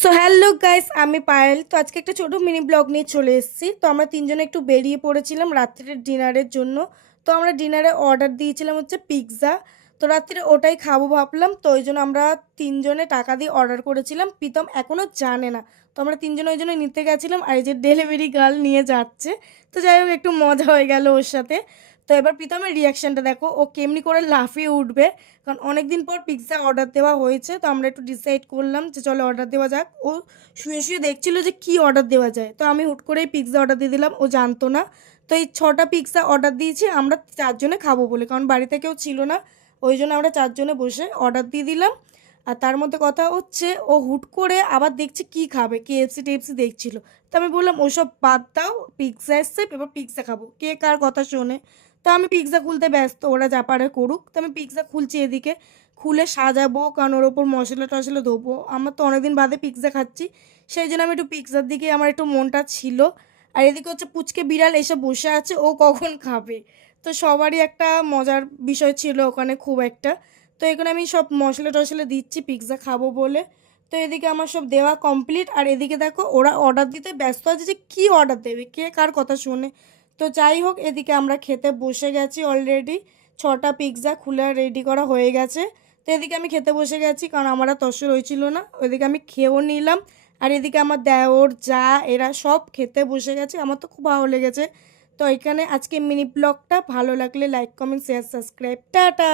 So hello guys, আমি পায়েল। তো আজকে একটা ছোট মিনি ব্লগ নিয়ে চলে এসেছি। তো আমরা তিনজনে একটু বেরিয়ে পড়েছিলাম রাত্রের ডিনারের জন্য। তো আমরা ডিনারে অর্ডার দিয়েছিলাম হচ্ছে পিৎজা। তো রাত্রে ওটাই খাবো ভাবলাম, তো ওই জন্য আমরা তিনজনে টাকা দিয়ে অর্ডার করেছিলাম। প্রীতম এখনও জানে না। তো আমরা তিনজনে ওই জন্য নিতে গেছিলাম, আর এই যে ডেলিভারি গার্ল নিয়ে যাচ্ছে। তো যাই হোক, একটু মজা হয়ে গেল ওর সাথে। তো এবার প্রীতমের রিয়াকশানটা দেখো, ও কেমনি করে লাফিয়ে উঠবে। কারণ অনেক দিন পর পিৎজা অর্ডার দেওয়া হয়েছে, তো আমরা একটু ডিসাইড করলাম যে চলো অর্ডার দেওয়া যাক। ও শুয়ে শুয়ে দেখছিল যে কি অর্ডার দেওয়া যায়, তো আমি হুট করেই পিৎজা অর্ডার দিয়ে দিলাম, ও জানতো না। তো এই 6টা পিৎজা অর্ডার দিয়েছি আমরা চারজনে খাবো বলে, কারণ বাড়িতে কেউ ছিল না। ওই জন্য আমরা চারজনে বসে অর্ডার দিয়ে দিলাম। আর তার মধ্যে কথা হচ্ছে, ও হুট করে আবার দেখছে কি খাবে, কেএফসি টেএফসি দেখছিল। তো আমি বললাম ওসব বাদ দাও, পিৎজা এসছে, এবার পিৎজা খাবো, কে কার কথা শোনে। তো আমি পিৎজা খুলতে ব্যস্ত, ওরা যা পারে করুক। তো আমি পিৎজা খুলছি, এদিকে খুলে সাজাবো, কারণ ওর ওপর মশলা টশলা দেবো। আমার তো অনেকদিন বাদে পিৎজা খাচ্ছি, সেই জন্য আমি একটু পিৎজার দিকে আমার একটু মনটা ছিল। আর এদিকে হচ্ছে পুচকে বিড়াল এসে বসে আছে, ও কখন খাবে। তো সবারই একটা মজার বিষয় ছিল ওখানে খুব একটা। তো এখানে আমি সব মশলা টশলা দিচ্ছি পিৎজা খাবো বলে। তো এদিকে আমার সব দেওয়া কমপ্লিট, আর এদিকে দেখো ওরা অর্ডার দিতে ব্যস্ত আছে যে কী অর্ডার দেবে, কে কার কথা শোনে। তো যাই হোক, এদিকে আমরা খেতে বসে গেছি অলরেডি। 6টা পিৎজা খুলে রেডি করা হয়ে গেছে। তো এদিকে আমি খেতে বসে গেছি, কারণ আমার আর তসর হয়েছিল না। ওইদিকে আমি খেয়েও নিলাম। আর এদিকে আমার দেওর যা এরা সব খেতে বসে গেছে, আমার তো খুব ভালো লেগেছে। তো এখানে আজকে মিনি ব্লগটা ভালো লাগলে like comment share subscribe, tata.